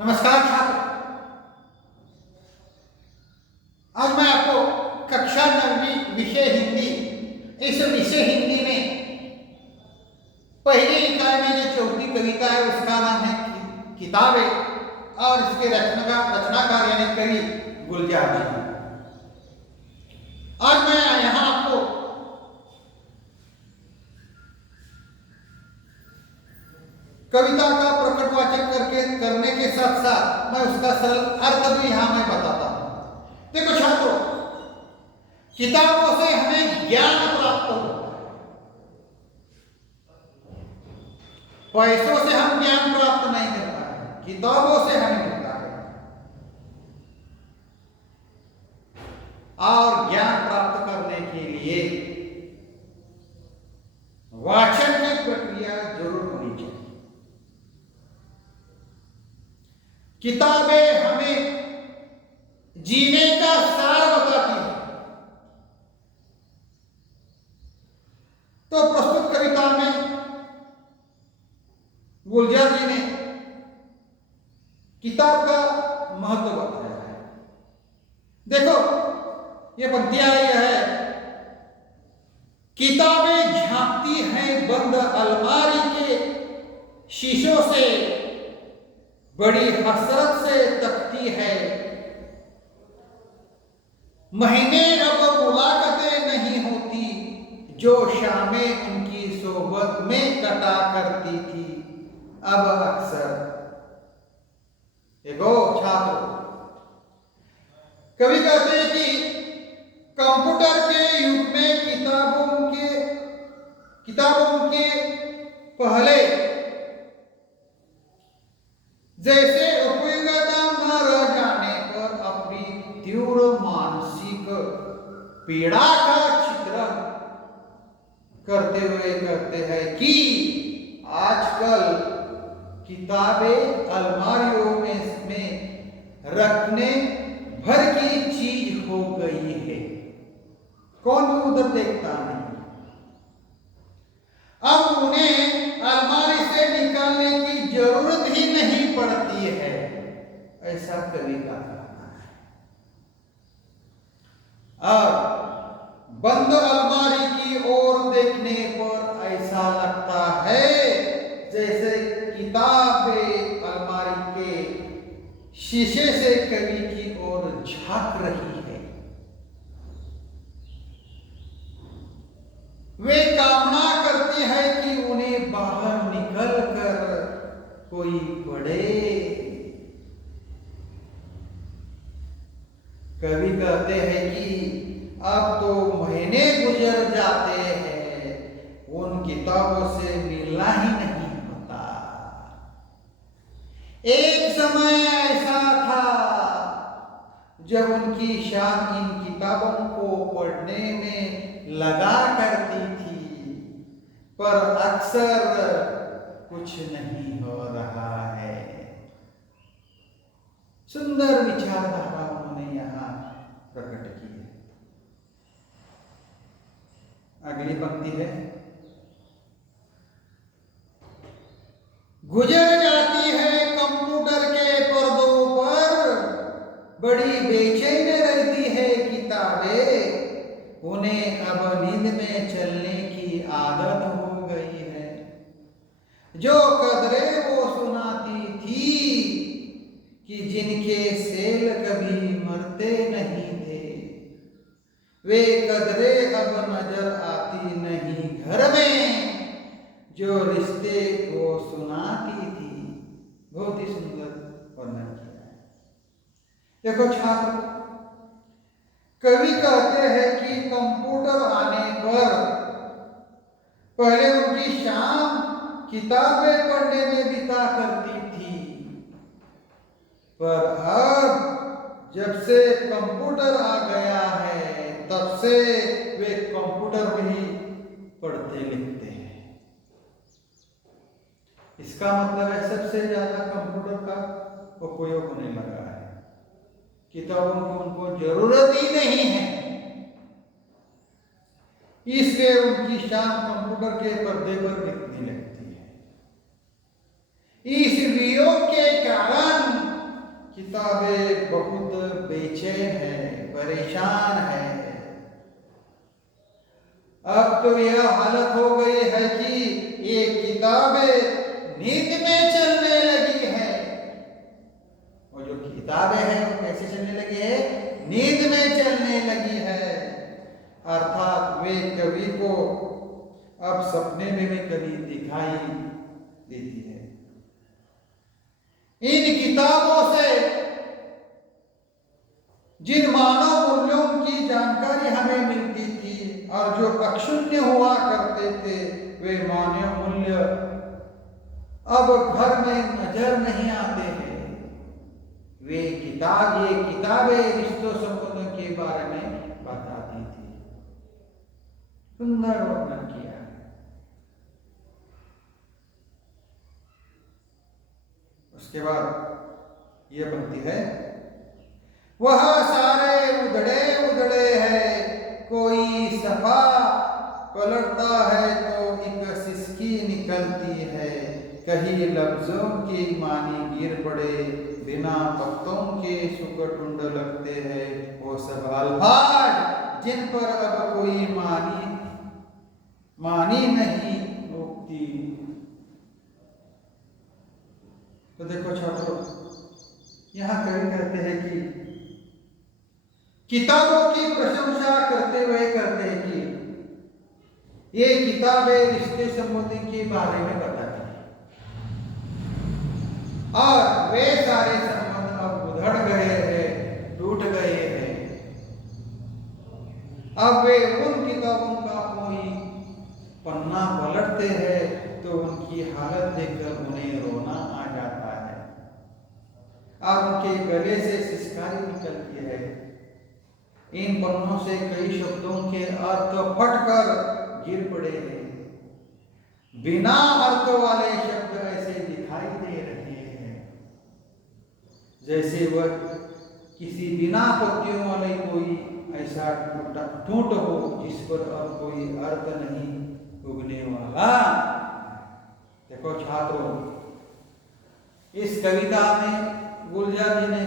नमस्कार छात्र। आज मैं आपको कक्षा 9वीं विषय हिंदी, इस विषय हिंदी में पहली इकाई में जो चौथी कविता है उसका नाम है किताबें और इसके रचनाकार यानी कवि गुलजार जी। आज मैं यहाँ आपको कविता का प्रकटवाचक करने के साथ साथ मैं उसका सरल अर्थ भी यहाँ मैं बताता हूँ। देखो छात्रों, किताबों से हमें ज्ञान प्राप्त होता है, पैसों से हम ज्ञान प्राप्त नहीं करता है, किताबों से हमें मिलता है। और ज्ञान प्राप्त करने के लिए वाचन की प्रक्रिया जरूर होनी चाहिए। किताबें हमें जीने का सार बताती है। तो प्रस्तुत कविता में गुलजार जी ने किताब का महत्व बताया है। देखो ये पंक्तियां यह है, किताबें झांकती हैं बंद अलमारी के शीशों से, बड़ी हसरत से तकती है। महीने अब मुलाकातें नहीं होती जो शामें उनकी सोबत में कटा करती थी अब अक्सर। देखो छात्र, कवि कहते हैं कि कंप्यूटर के युग में किताबों के पहले जैसे उपयोगिता न रह जाने पर अपनी तीव्र मानसिक पीड़ा का चित्रण करते हुए कहते हैं कि आजकल किताबें अलमारियों में रखने भर की चीज हो गई है, कौन भी उधर देखता नहीं। अब उन्हें अलमारी से निकालने की जरूरत ही नहीं पड़ती है, ऐसा कवि का कहना है। और बंद अलमारी की ओर देखने पर ऐसा लगता है जैसे किताबें अलमारी के शीशे से कवि की ओर झांक रही है। वे कामना करती है कि उन्हें बाहर निकल कर कोई पढ़े। कवि कहते हैं कि अब तो महीने गुजर जाते हैं, उन किताबों से मिलना ही नहीं होता। एक समय ऐसा था जब उनकी शान इन किताबों को पढ़ने में लगा करती थी, पर अक्सर कुछ नहीं हो रहा है। सुंदर विचारधारा उन्होंने यहाँ प्रकट की है। अगली पंक्ति है, गुजर जाती है कंप्यूटर के पर्दों पर, बड़ी बेचैन रहती है किताबें, उन्हें अब नींद में चलने की आदत हो गई है। जो कदरें वो सुनाती थी कि जिनके सेल कभी मरते नहीं थे, वे कदरें अब नजर आती नहीं घर में जो रिश्ते को सुनाती थी। बहुत ही सुंदर वर्णन किया है। देखो छात्र, कवि कहते हैं कि कंप्यूटर आने पर पहले उनकी शाम किताबें पढ़ने में बिता करती थी, पर अब जब से कंप्यूटर आ गया है तब से वे कंप्यूटर में ही पढ़ते लिखते हैं। इसका मतलब है सबसे ज्यादा कंप्यूटर का उपयोग होने लगा है, किताबों की उनको जरूरत ही नहीं है। इसलिए उनकी शाम कंप्यूटर के पर्दे पर दिखने लगती है। इस वियोग के कारण किताबें बहुत बेचैन है, परेशान है। अब तो यह हालत हो गई है कि ये किताबें नींद में चलने लगी है। और जो किताबें हैं वो कैसे चलने लगी है? नींद में चलने लगी है। अर्थात वे कवि को अब सपने में भी कभी दिखाई देती है। इन किताबों से जिन मानव मूल्यों की जानकारी हमें मिलती थी और जो अक्षुण्य हुआ करते थे, वे मानव मूल्य अब घर में नजर नहीं आते हैं। ये किताबें रिश्तों संबंधों के बारे में बताती थी। सुंदर वर्णन किया है। उसके बाद यह बनती है, वह सारे उधड़े उधड़े है, कोई सफा पलटता है तो एक सिसकी निकलती है, कहीं लफ्जों की मानी गिर पड़े, बिना पत्तों के सुकटुंड लगते हैं, वो सब अल्फाज जिन पर अब कोई मानी नहीं उगती। तो देखो छात्रों, यहाँ कवि कहते हैं कि किताबों की प्रशंसा करते हुए कहते हैं कि ये किताबें रिश्ते संबंधी के बारे में बताती हैं और वे सारे संबंध अब उधड़ गए हैं, टूट गए हैं। अब वे उन किताबों का कोई पन्ना पलटते हैं तो उनकी हालत देखकर उन्हें रोना आ जाता है और उनके गले से सिसकारी निकलती है। इन पन्नों से कई शब्दों के अर्थ फटकर गिर पड़े हैं। बिना अर्थ वाले शब्द ऐसे दिखाई दे रहे हैं जैसे वह किसी बिना पत्तियों वाले कोई ऐसा ठूंठ हो जिस पर अब कोई अर्थ नहीं उगने वाला। देखो छात्रों, इस कविता में गुलजार जी ने